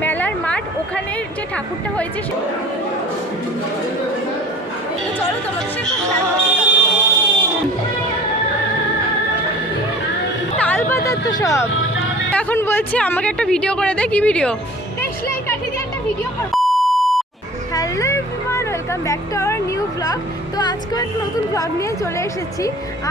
মেলার মাঠ ওখানে যে ঠাকুরটা হয়েছে সে- চলো তোমাদের তাল পাতার তো সব। এখন বলছে আমাকে একটা ভিডিও করে দে কি ভিডিও দিয়ে একটা video hello welcome back to our new vlog. তো আজকেও একটা নতুন ব্লগ নিয়ে চলে এসেছি।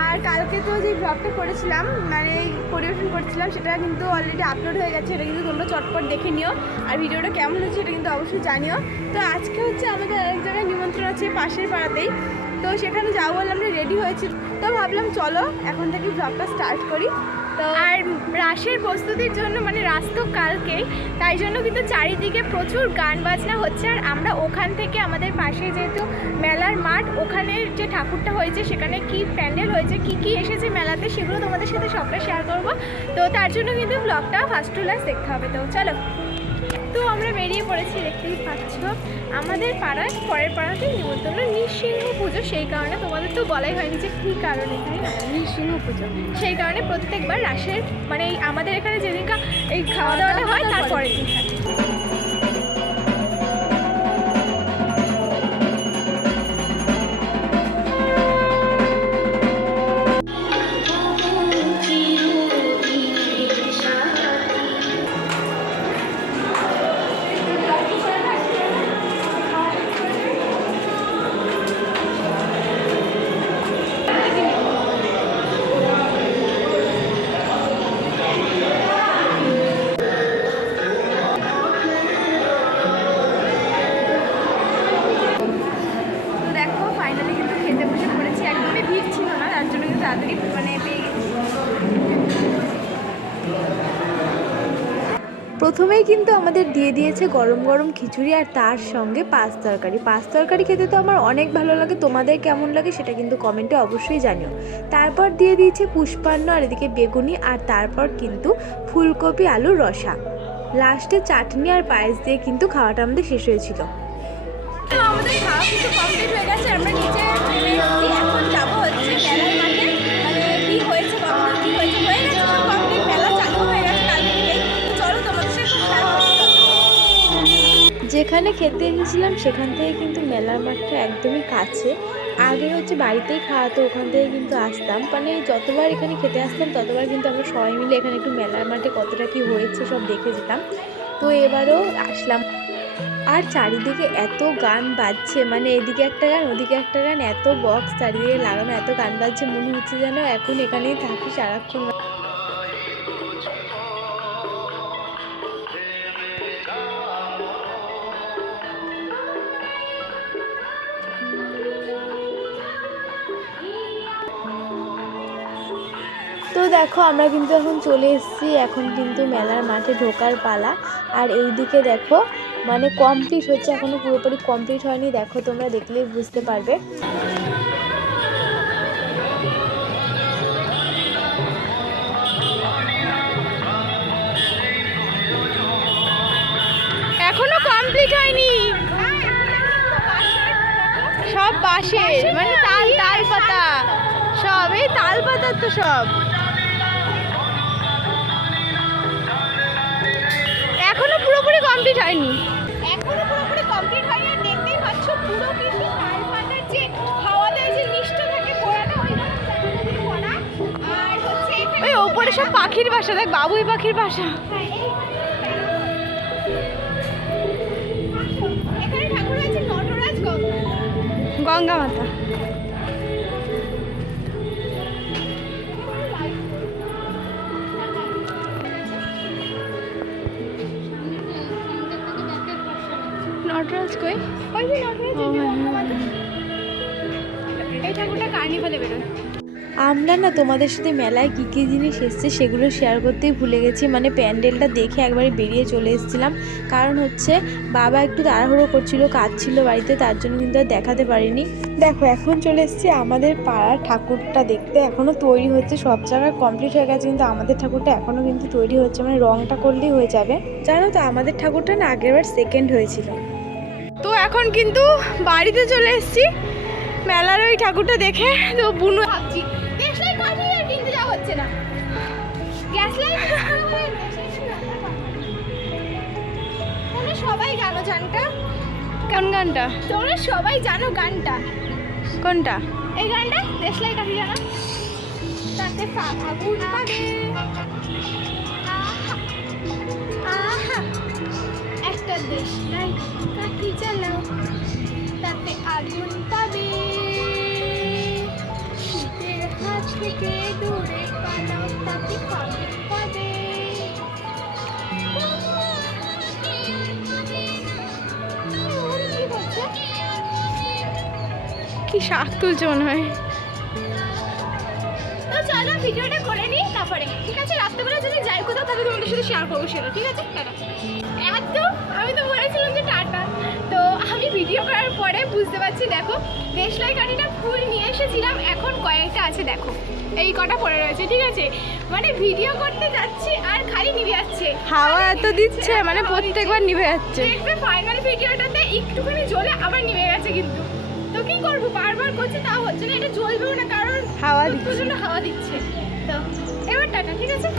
আর কালকে তো যে ব্লগটা করেছিলাম মানে পরিবেশন করছিলাম, সেটা কিন্তু অলরেডি আপলোড হয়ে গেছে। এটা কিন্তু তোমরা চটপট দেখে নিও। আর ভিডিওটা কেমন হচ্ছে, এটা কিন্তু অবশ্যই জানিও। তো আজকে হচ্ছে আমাদের এক জায়গায় নিমন্ত্রণ আছে পাশের পাড়াতেই। তো সেখানে যাব বলে আমরা রেডি হয়েছি। তো ভাবলাম চলো, এখন থেকে ব্লগটা স্টার্ট করি। তো আর রাসের প্রস্তুতির জন্য মানে রাস তো কালকেই, তাই জন্য কিন্তু চারিদিকে প্রচুর গান বাজনা হচ্ছে। আর আমরা ওখান থেকে আমাদের পাশে যেহেতু মেলার মাঠ, ওখানে যে ঠাকুরটা হয়েছে, সেখানে কি প্যান্ডেল হয়েছে, কি কি এসেছে মেলাতে, সেগুলো তোমাদের সাথে সবটা শেয়ার করব। তো তার জন্য কিন্তু ব্লগটা ফার্স্ট টু লাস্ট দেখতে হবে। তো চলো। তো আমরা বেরিয়ে পড়েছি, দেখতেই পাচ্ছ। আমাদের পাড়ার পরের পাড়াতে নিমন্ত্রণ নৃসিংহ পুজো। সেই কারণে তোমাদের তো বলাই হয়নি যে কী কারণে তাই না নৃসিংহ পুজো। সেই কারণে প্রত্যেকবার রাসের মানে এই আমাদের এখানে যেদিনকা এই খাওয়া দাওয়াটা হয় তারপরে দিন থাকে। প্রথমেই কিন্তু আমাদের দিয়ে দিয়েছে গরম গরম খিচুড়ি আর তার সঙ্গে পাঁচ তরকারি। পাঁচ তরকারি খেতে তো আমার অনেক ভালো লাগে। তোমাদের কেমন লাগে সেটা কিন্তু কমেন্টে অবশ্যই জানিও। তারপর দিয়ে দিয়েছে পুষ্পান্ন আর এদিকে বেগুনি আর তারপর কিন্তু ফুলকপি, আলুর রসা। লাস্টে চাটনি আর পায়েস দিয়ে কিন্তু খাওয়াটা আমাদের শেষ হয়েছিল। আমাদের খাওয়া কিছু কমপ্লিট হয়ে গেছে। আমরা নিচে খেতে এসেছিলাম সেখান থেকে কিন্তু মেলার মাঠটা একদমই কাছে। আগে হচ্ছে বাড়িতেই খাওয়াতো ওখান থেকে কিন্তু আসতাম। মানে যতবার এখানে খেতে আসতাম, ততবার কিন্তু আমরা সবাই মিলে এখানে একটু মেলার মাঠে কতটা কি হয়েছে সব দেখে যেতাম। তো এবারও আসলাম। আর চারিদিকে এত গান বাজছে মানে এদিকে একটা গান, ওদিকে একটা গান, এত বক্স চারিদিকে লাগানো, এত গান বাজছে, মনে হচ্ছে যেন এখন এখানেই থাকি সারাক্ষণ। দেখো, আমরা কিন্তু এখন চলে এসেছি এখন কিন্তু মেলার মাঠে ঢোকার পালা। আর এই দিকে দেখো মানে কমপ্লিট হচ্ছে, এখনও পুরোপুরি কমপ্লিট হয়নি। দেখো, তোমরা দেখলেই বুঝতে পারবে। এখনও কমপ্লিট হয়নি। সব বাঁশের মানে তাল তাল পাতা। সব, এই তাল পাতার তো সব। কমপ্লিট হয়নি। এখনও পুরোপুরি কমপ্লিট হয়নি আর দেখতেই পাচ্ছ পুরো কিন্তু তাল পাতার যে হাওয়া দেয় যে থাকে পোড়াটা ওই পোড়া আর হচ্ছে ওই ওপরে সব পাখির বাসা দেখ বাবুই পাখির বাসা। এখানে ঠাকুর আছে নটরাজ গঙ্গা। গঙ্গা মাতা। নটরাজ কই ওই যে নটরাজ এই যে গঙ্গা মাতা। এই ঠাকুরটা কার্নিভালে বেরোয়। আমরা না তোমাদের সাথে মেলায় কী কী জিনিস এসছে সেগুলো শেয়ার করতেই ভুলে গেছি। মানে প্যান্ডেলটা দেখে একবারে বেরিয়ে চলে এসেছিলাম। কারণ হচ্ছে বাবা একটু তাড়াহুড়ো করছিল কাজ ছিল বাড়িতে তার জন্য কিন্তু আর দেখাতে পারিনি। দেখো এখন চলে এসেছি আমাদের পাড়ার ঠাকুরটা দেখতে। এখনও তৈরি হচ্ছে সব জায়গায় কমপ্লিট হয়ে গেছে কিন্তু আমাদের ঠাকুরটা এখনও কিন্তু তৈরি হচ্ছে। মানে রংটা করলেই হয়ে যাবে। জানো তো আমাদের ঠাকুরটা না আগেরবার সেকেন্ড হয়েছিল। তো এখন কিন্তু বাড়িতে চলে এসেছি। মেলার ওই ঠাকুরটা দেখে তো বুনু ভাবছি কিনতে যাওয়া হচ্ছে না। গ্যাস সবাই জানো গানটা? কোন গানটা? তোমরা সবাই জানো গানটা। কোনটা? এই গানটা? দেশলাই কাঠি জানো? তাতে পাবে একটা দেশলাই কাঠি জ্বালাও তাতে আগুন পাবে। শীতের হাত থেকে দূরে পালাও তাতে পাবে পাবে। কি শাক তুলছে মনে হয়। তো চলো ভিডিওটা করে নিই তারপরে ঠিক আছে? রাত্রেবেলা যদি যাই কোথাও তাহলে তোমাদের সাথে শেয়ার করব সেটা ঠিক আছে? টাটা। এত আমি তো বলেছিলাম যে আমি ভিডিও করার পরে বুঝতে পারছি দেখো দেশলাই কাঠিটা ফুল নিয়ে এসেছিলাম এখন কয়েকটা আছে দেখো। এই কটা পড়ে রয়েছে ঠিক আছে? মানে ভিডিও করতে যাচ্ছি আর খালি নিভে যাচ্ছে। হাওয়া এত দিচ্ছে মানে প্রত্যেকবার নিভে যাচ্ছে। দেখবে ফাইনাল ভিডিওটাতে একটুখানি জ্বলে আবার নিভে গেছে কিন্তু। তো কি করব? বারবার করছে তা হচ্ছে না এটা জ্বলবেও না কারণ হাওয়া প্রচণ্ড হাওয়া দিচ্ছে। তো এবার টাটা ঠিক আছে?